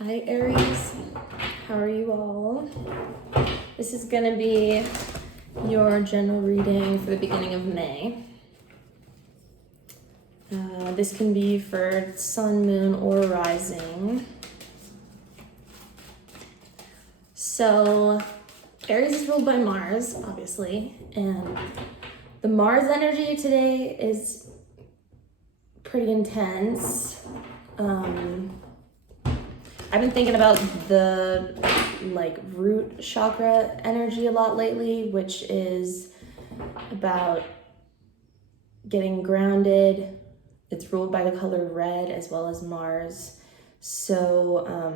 Hi Aries, how are you all? This is gonna be your general reading for the beginning of May. This can be for sun, moon, or rising. So Aries is ruled by Mars, obviously, and the Mars energy today is pretty intense. I've been thinking about the root chakra energy a lot lately, which is about getting grounded. It's ruled by the color red as well as Mars. So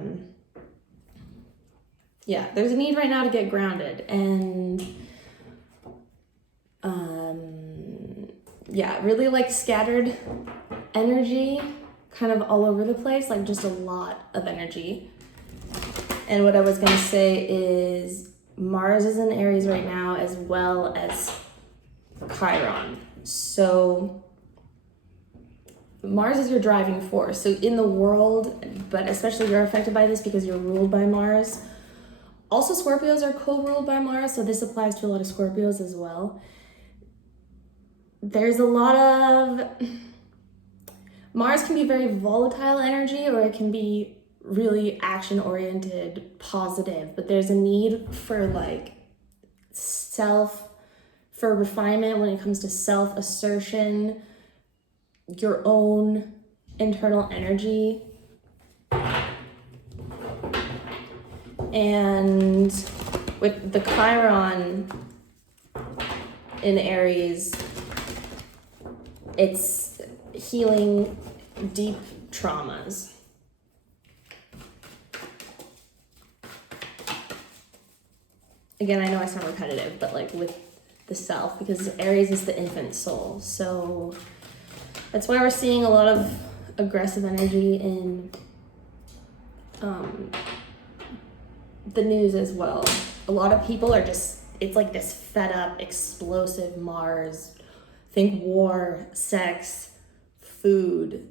yeah, there's a need right now to get grounded, and yeah, really like scattered energy, kind of all over the place, like just a lot of energy. And what I was gonna say is Mars is in Aries right now as well as Chiron. So Mars is your driving force. So in the world, but especially you're affected by this because you're ruled by Mars. Also Scorpios are co-ruled by Mars, so this applies to a lot of Scorpios as well. There's a lot of Mars can be very volatile energy, or it can be really action-oriented, positive, but there's a need for for refinement when it comes to self-assertion, your own internal energy. And with the Chiron in Aries, it's healing deep traumas. Again, I know I sound repetitive, but with the self, because Aries is the infant soul. So that's why we're seeing a lot of aggressive energy in the news as well. A lot of people are just, it's like this fed up, explosive Mars. Think war, sex, food.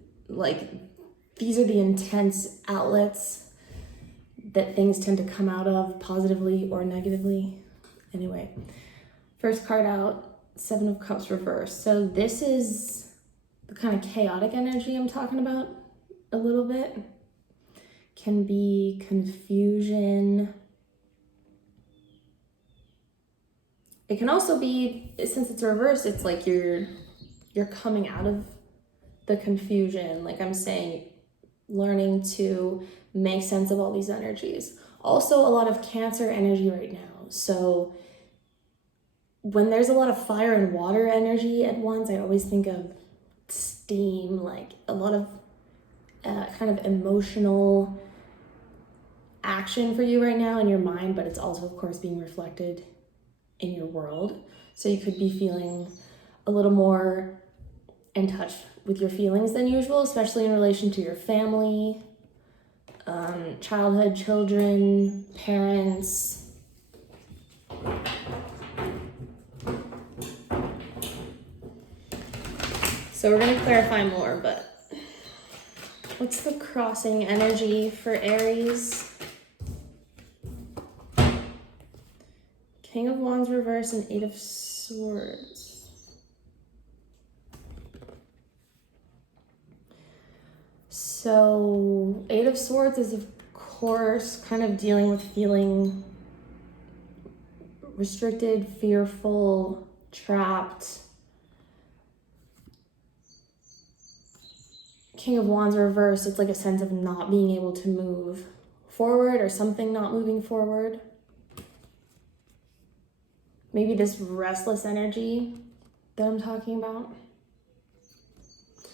These are the intense outlets that things tend to come out of positively or negatively. Anyway, first card out, Seven of Cups reversed. So this is the kind of chaotic energy I'm talking about a little bit. Can be confusion. It can also be, since it's reversed, it's like you're coming out of the confusion. Like I'm saying, learning to make sense of all these energies. Also a lot of Cancer energy right now. So when there's a lot of fire and water energy at once, I always think of steam, like a lot of kind of emotional action for you right now in your mind, but it's also of course being reflected in your world. So you could be feeling a little more in touch with your feelings than usual, especially in relation to your family, childhood, children, parents. So we're gonna clarify more, but what's the crossing energy for Aries? King of Wands reverse and Eight of Swords. So Eight of Swords is of course kind of dealing with feeling restricted, fearful, trapped. King of Wands reversed, it's like a sense of not being able to move forward or something not moving forward. Maybe this restless energy that I'm talking about.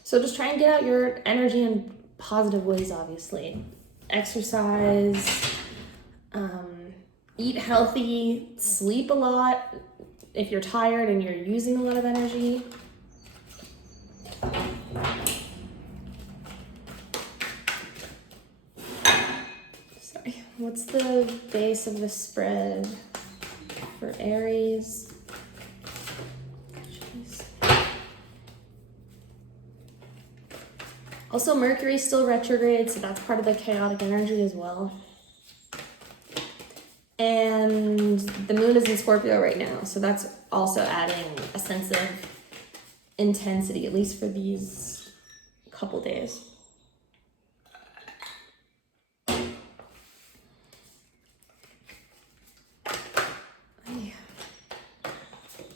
So just try and get out your energy in positive ways, obviously. Exercise, eat healthy, sleep a lot if you're tired and you're using a lot of energy. Sorry, what's the base of the spread for Aries? Jeez. Also, Mercury's still retrograde, so that's part of the chaotic energy as well. And the moon is in Scorpio right now, so that's also adding a sense of intensity, at least for these couple days.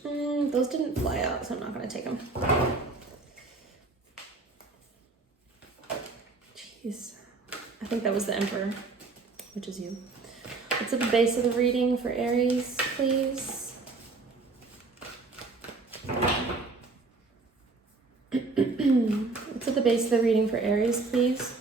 Those didn't fly out, so I'm not going to take them. Jeez. I think that was the Emperor, which is you. What's at the base of the reading for Aries, please? What's at the base of the reading for Aries, please?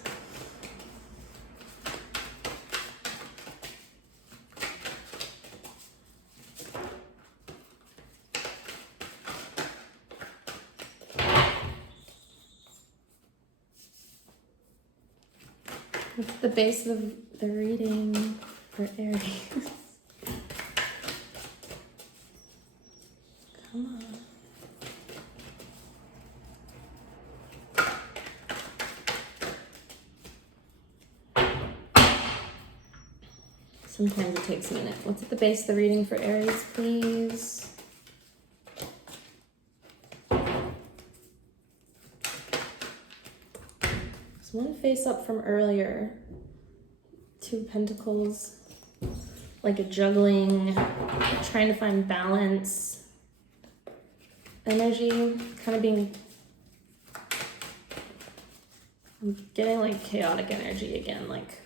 What's the base of the reading for Aries? Come on. Sometimes it takes a minute. What's at the base of the reading for Aries, please? One face up from earlier, 2 of Pentacles, like a juggling, trying to find balance energy, kind of being, I'm getting like chaotic energy again, like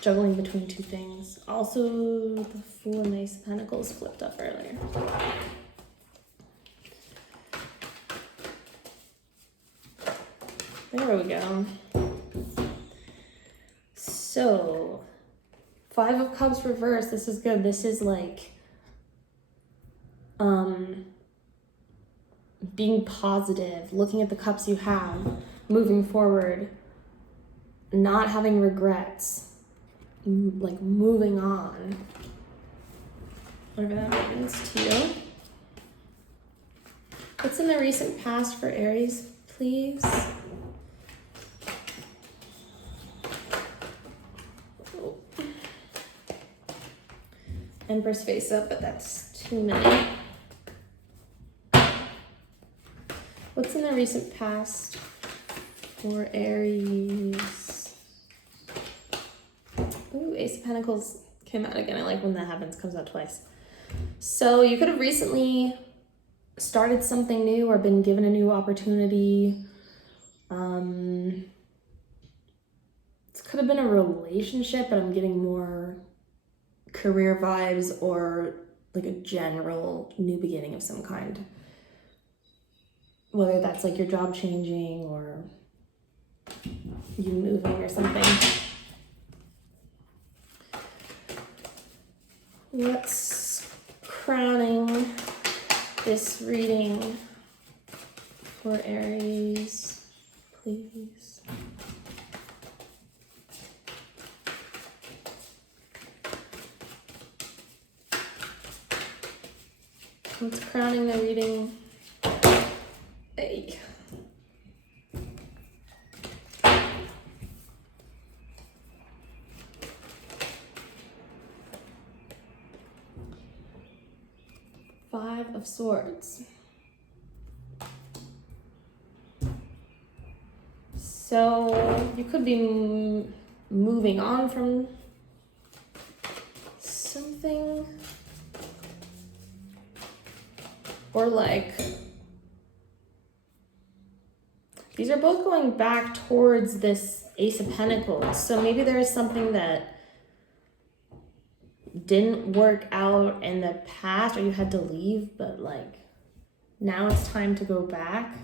juggling between 2 things. Also, the Fool and the Ace of Pentacles flipped up earlier. There we go. So, 5 of Cups reversed. This is good. This is like being positive, looking at the cups you have, moving forward, not having regrets, like moving on. Whatever that means to you. What's in the recent past for Aries, please? Empress face up, but that's too many. What's in the recent past for Aries? Ooh, Ace of Pentacles came out again. I like when that happens, comes out twice. So you could have recently started something new or been given a new opportunity. It could have been a relationship, but I'm getting more career vibes or like a general new beginning of some kind. Whether that's like your job changing or you moving or something. What's crowning this reading for Aries, please? What's crowning the reading? Hey. Five of Swords. So you could be moving on from something, or like these are both going back towards this Ace of Pentacles. So maybe there is something that didn't work out in the past or you had to leave, but like now it's time to go back.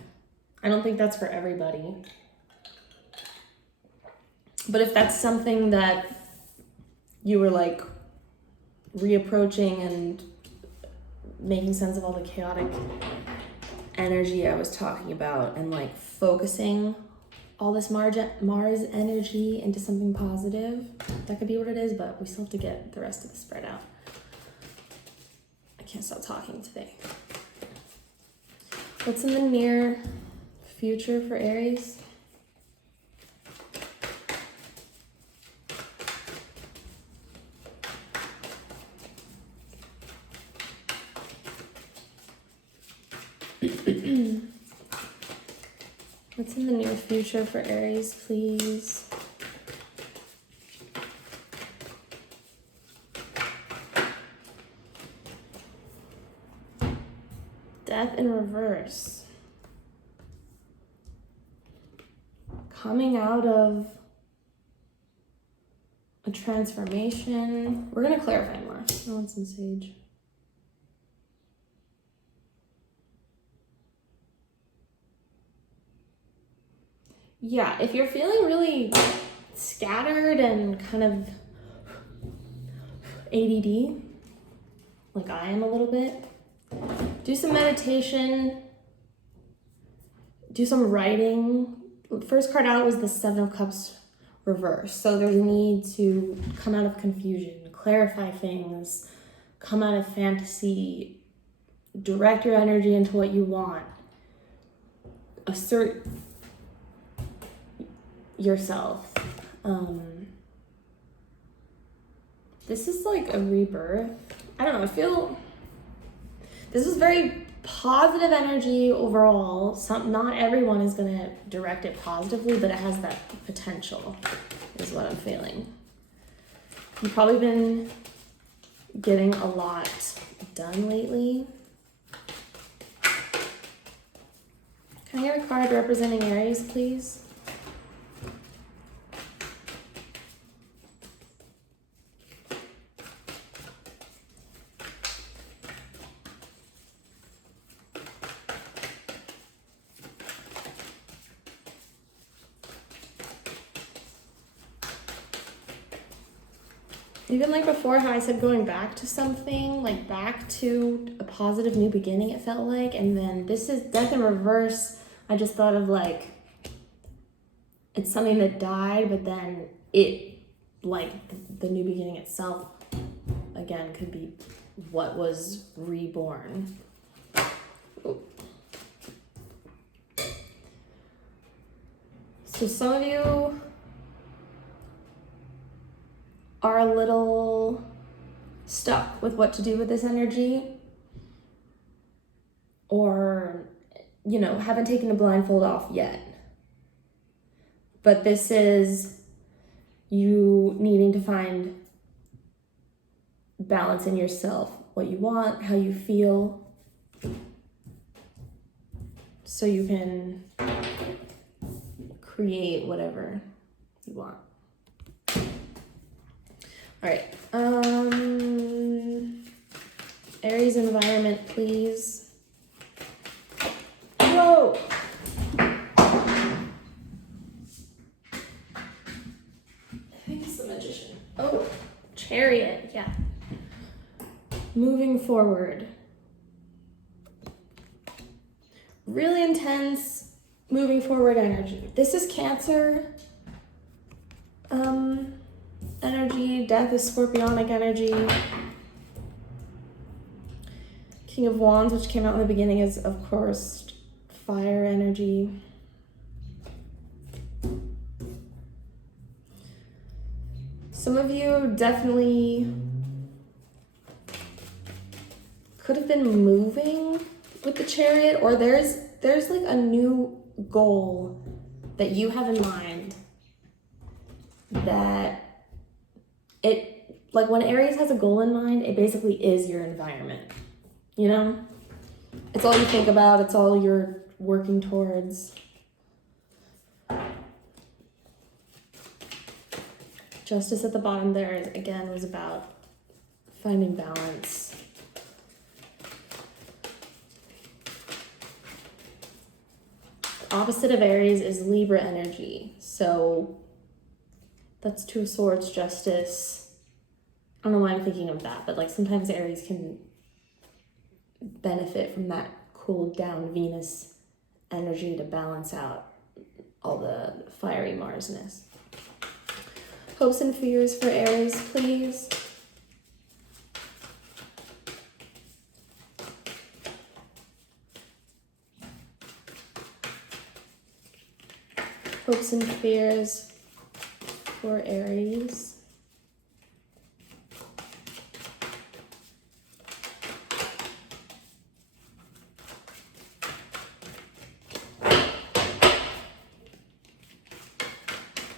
I don't think that's for everybody. But if that's something that you were like reapproaching and making sense of all the chaotic energy I was talking about and like focusing all this Mars energy into something positive, that could be what it is, but we still have to get the rest of the spread out. I can't stop talking today. What's in the near future for Aries. What's in the near future for Aries, please? Death in reverse. Coming out of a transformation. We're going to clarify more. I want some sage. Yeah, if you're feeling really scattered and kind of ADD, like I am a little bit, do some meditation, do some writing. First card out was the Seven of Cups reverse. So there's a need to come out of confusion, clarify things, come out of fantasy, direct your energy into what you want, assert yourself. This is like a rebirth. I don't know, I feel this is very positive energy overall. Not everyone is going to direct it positively, but it has that potential, is what I'm feeling. You've probably been getting a lot done lately. Can I get a card representing Aries, please? Even like before, how I said going back to something, like back to a positive new beginning, it felt like. And then this is Death in reverse. I just thought of like, it's something that died, but then it, like the new beginning itself, again, could be what was reborn. Ooh. So some of you are a little stuck with what to do with this energy, or, you know, haven't taken the blindfold off yet. But this is you needing to find balance in yourself, what you want, how you feel, so you can create whatever you want. All right, Aries environment, please. Whoa! I think it's the Magician. Oh, Chariot, yeah. Moving forward. Really intense moving forward energy. This is Cancer. Energy. Death is Scorpionic energy. King of Wands, which came out in the beginning, is of course fire energy. Some of you definitely could have been moving with the Chariot, or there's like a new goal that you have in mind that it, like when Aries has a goal in mind, it basically is your environment, you know? It's all you think about, it's all you're working towards. Justice at the bottom there, again, was about finding balance. Opposite of Aries is Libra energy, so that's Two of Swords, Justice. I don't know why I'm thinking of that, but like sometimes Aries can benefit from that cooled down Venus energy to balance out all the fiery Marsness. Hopes and fears for Aries, please. Hopes and fears for Aries.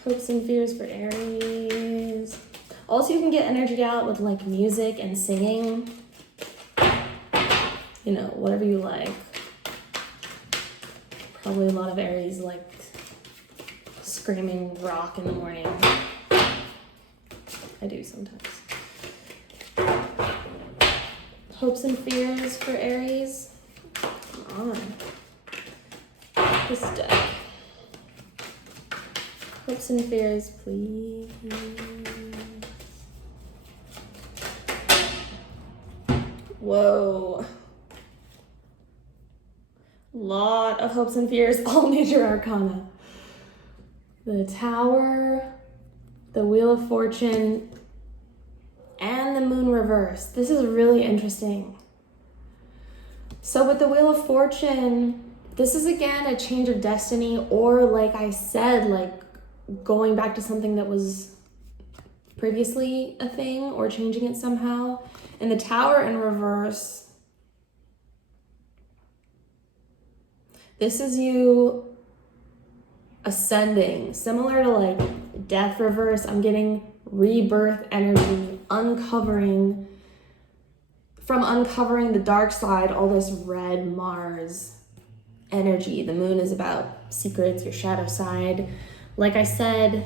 Hopes and fears for Aries. Also, you can get energy out with like music and singing. You know, whatever you like. Probably a lot of Aries like screaming rock in the morning. I do sometimes. Hopes and fears for Aries. Come on. This deck. Hopes and fears, please. Whoa. Lot of hopes and fears, all major arcana. The Tower, the Wheel of Fortune, and the Moon reverse. This is really interesting. So with the Wheel of Fortune, this is again a change of destiny, or like I said, like going back to something that was previously a thing or changing it somehow. And the Tower in reverse, this is you ascending, similar to like Death reverse. I'm getting rebirth energy, uncovering the dark side, all this red Mars energy. The moon is about secrets, your shadow side. Like I said,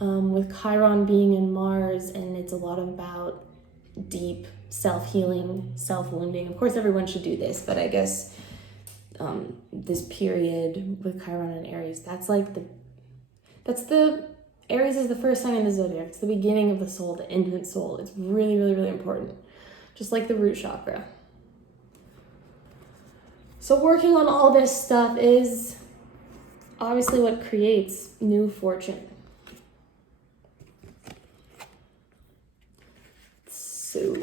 with Chiron being in Mars, and it's a lot about deep self-healing, self-wounding. Of course, everyone should do this, but I guess this period with Chiron and Aries, Aries is the first sign in the zodiac. It's the beginning of the soul, the infant soul. It's really, really, really important. Just like the root chakra. So working on all this stuff is obviously what creates new fortune. So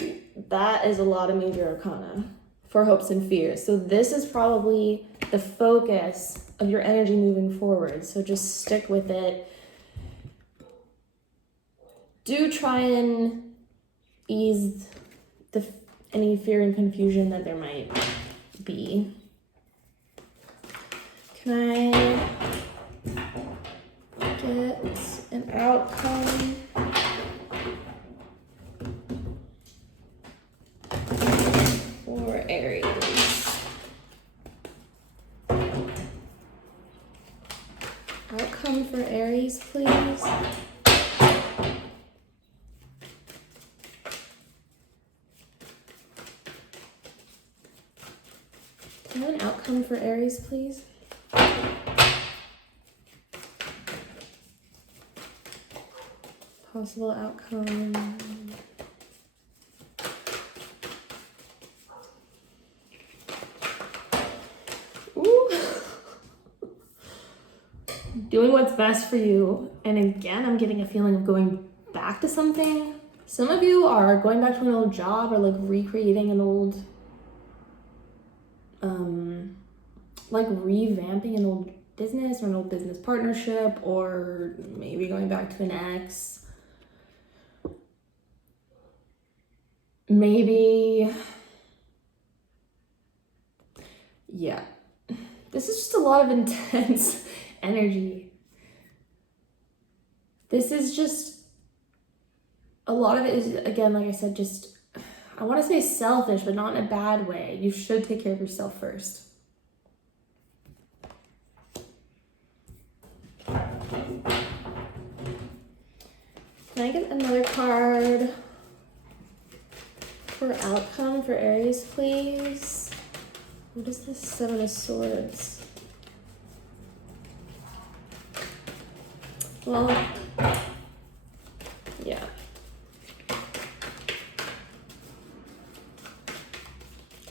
that is a lot of major arcana for hopes and fears. So this is probably the focus of your energy moving forward. So just stick with it. Do try and ease any fear and confusion that there might be. Can I get an outcome for Aries? Outcome for Aries, please. Can I have an outcome for Aries, please? Possible outcome. Ooh. Doing what's best for you. And again, I'm getting a feeling of going back to something. Some of you are going back to an old job or like recreating an old, like revamping an old business or an old business partnership, or maybe going back to an ex. Maybe, yeah. This is just a lot of intense energy. This is just, a lot of it is, again, like I said, just, I want to say selfish, but not in a bad way. You should take care of yourself first. Can I get another card for outcome for Aries, please? What is this Seven of Swords? Well, yeah.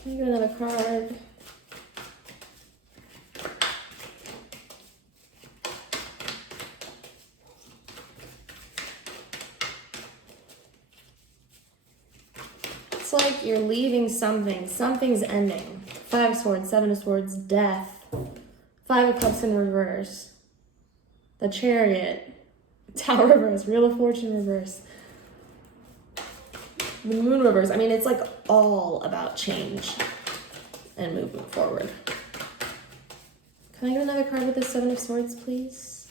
Can I get another card? It's like you're leaving something. Something's ending. Five of Swords, Seven of Swords, Death. Five of Cups in reverse. the Chariot, Tower reverse, Wheel of Fortune reverse, the Moon reverse. I mean, it's like all about change and movement forward. Can I get another card with the Seven of Swords, please?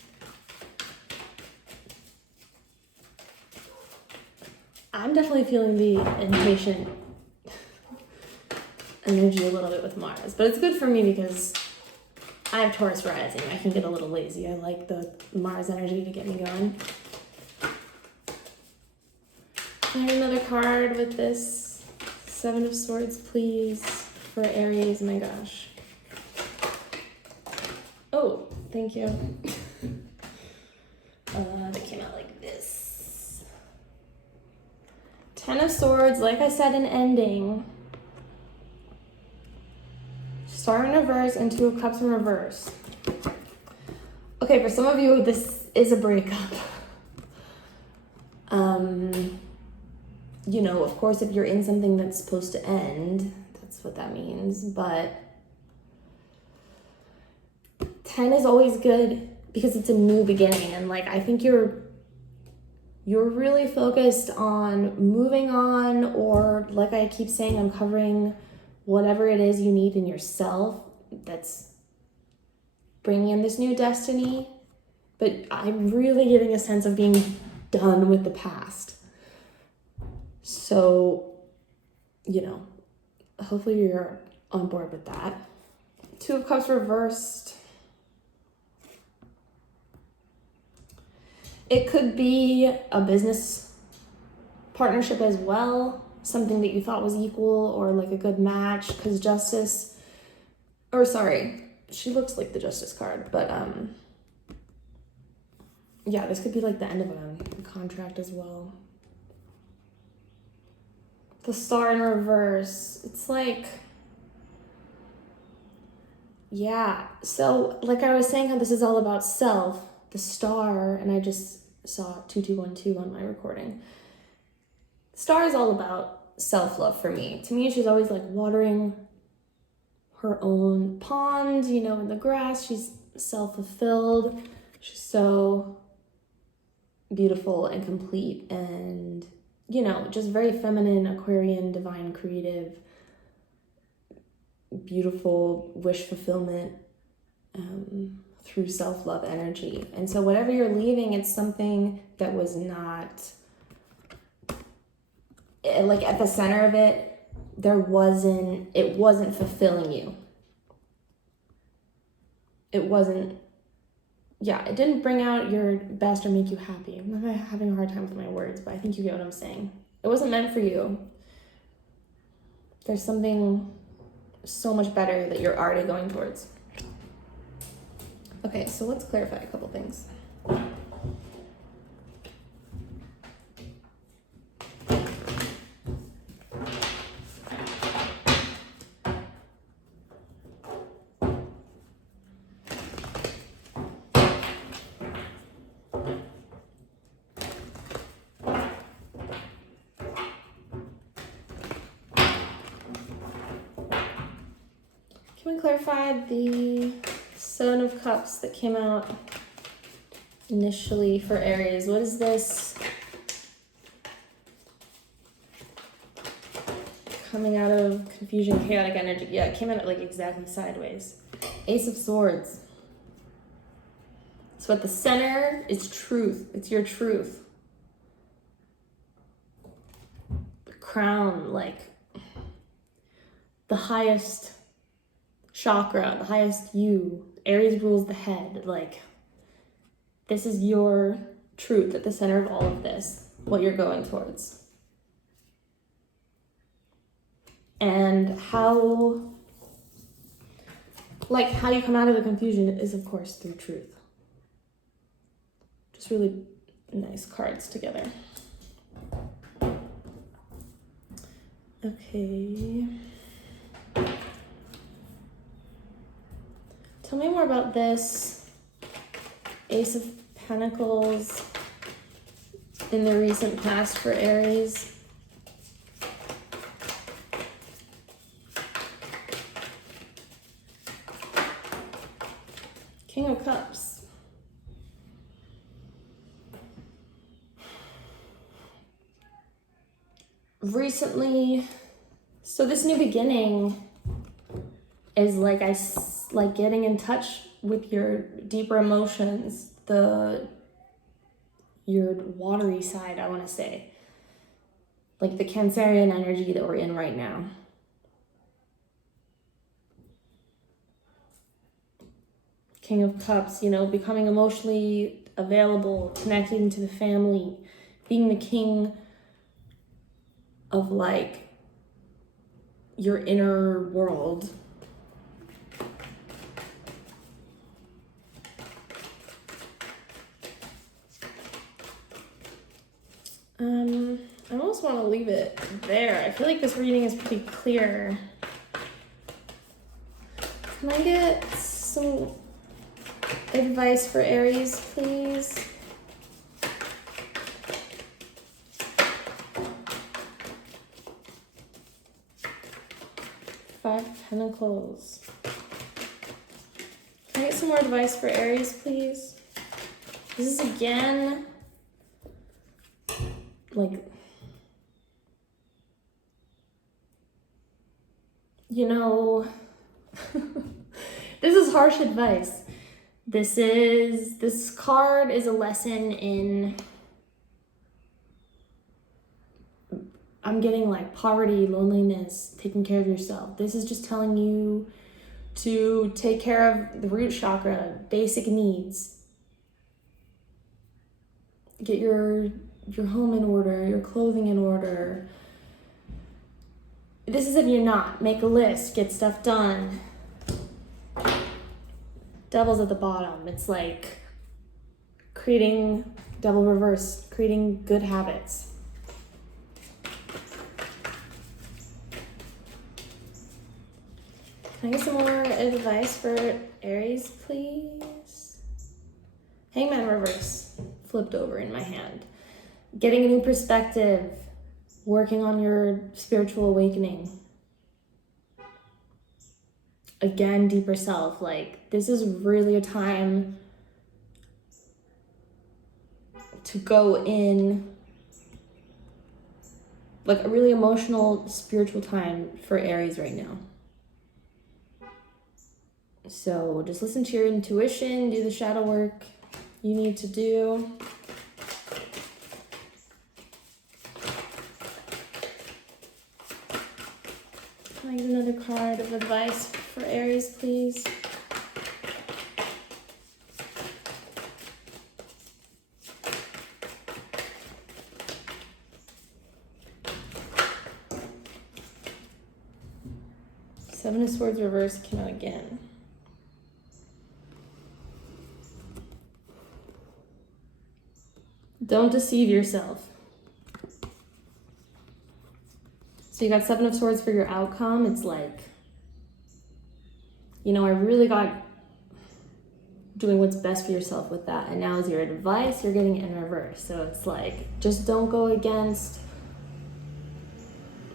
I'm definitely feeling the impatient energy a little bit with Mars, but it's good for me because I have Taurus rising. I can get a little lazy. I like the Mars energy to get me going. Can I get another card with this Seven of Swords, please, for Aries? My gosh. Oh, thank you. That came out like this. Ten of Swords, like I said, an ending. Star in reverse and Two of Cups in reverse. Okay, for some of you, this is a breakup. You know, of course, if you're in something that's supposed to end, that's what that means. But 10 is always good because it's a new beginning. And like, I think you're really focused on moving on, or like I keep saying, uncovering whatever it is you need in yourself that's bringing in this new destiny. But I'm really getting a sense of being done with the past. So, you know, hopefully you're on board with that. Two of Cups reversed. It could be a business partnership as well, something that you thought was equal or like a good match, because Justice, or sorry, she looks like the Justice card, but yeah, this could be like the end of a contract as well. The Star in reverse, it's like, yeah, so like I was saying how this is all about self, the Star, and I just saw 2212 on my recording. Star is all about self-love for me. To me, she's always like watering her own pond, you know, in the grass. She's self-fulfilled. She's so beautiful and complete and, you know, just very feminine, Aquarian, divine, creative, beautiful wish fulfillment through self-love energy. And so whatever you're leaving, it's something that was not, like at the center of it, it wasn't fulfilling you. It wasn't, yeah, it didn't bring out your best or make you happy. I'm having a hard time with my words, but I think you get what I'm saying. It wasn't meant for you. There's something so much better that you're already going towards. Okay, so let's clarify a couple things. Can we clarify the Seven of Cups that came out initially for Aries? What is this? Coming out of confusion, chaotic energy. Yeah, it came out like exactly sideways. Ace of Swords. So at the center is truth. It's your truth. The crown, like the highest chakra, the highest you. Aries rules the head. Like, this is your truth at the center of all of this, what you're going towards. And how you come out of the confusion is, of course, through truth. Just really nice cards together. Okay. Tell me more about this Ace of Pentacles in the recent past for Aries. King of Cups. recently, so this new beginning is like like getting in touch with your deeper emotions, your watery side, I want to say, like the Cancerian energy that we're in right now. King of Cups, you know, becoming emotionally available, connecting to the family, being the king of like your inner world. I almost want to leave it there. I feel like this reading is pretty clear. Can I get some advice for Aries, please? Five of Pentacles. Can I get some more advice for Aries, please? This is again, like, you know, this is harsh advice. This card is a lesson in, I'm getting like poverty, loneliness, taking care of yourself. This is just telling you to take care of the root chakra, basic needs. Get your home in order, your clothing in order. This is if you're not. Make a list, get stuff done. Devil's at the bottom. It's like creating devil reverse, creating good habits. Can I get some more advice for Aries, please? Hangman reverse, flipped over in my hand. Getting a new perspective, working on your spiritual awakening. Again, deeper self. Like, this is really a time to go in, like a really emotional, spiritual time for Aries right now. So just listen to your intuition, do the shadow work you need to do. Can I get another card of advice for Aries, please? Seven of Swords reverse came out again. Don't deceive yourself. So you got Seven of Swords for your outcome. It's like, you know, I really got doing what's best for yourself with that. And now as your advice, you're getting it in reverse. So it's like, just don't go against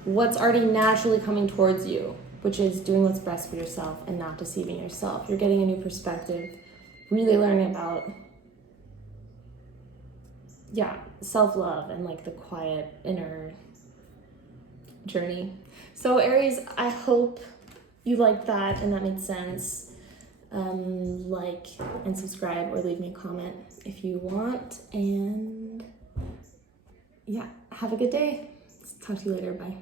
what's already naturally coming towards you, which is doing what's best for yourself and not deceiving yourself. You're getting a new perspective, really learning about, self-love and like the quiet inner journey. So Aries, I hope you liked that and that made sense. Like and subscribe or leave me a comment if you want. And yeah, have a good day. Talk to you later. Bye.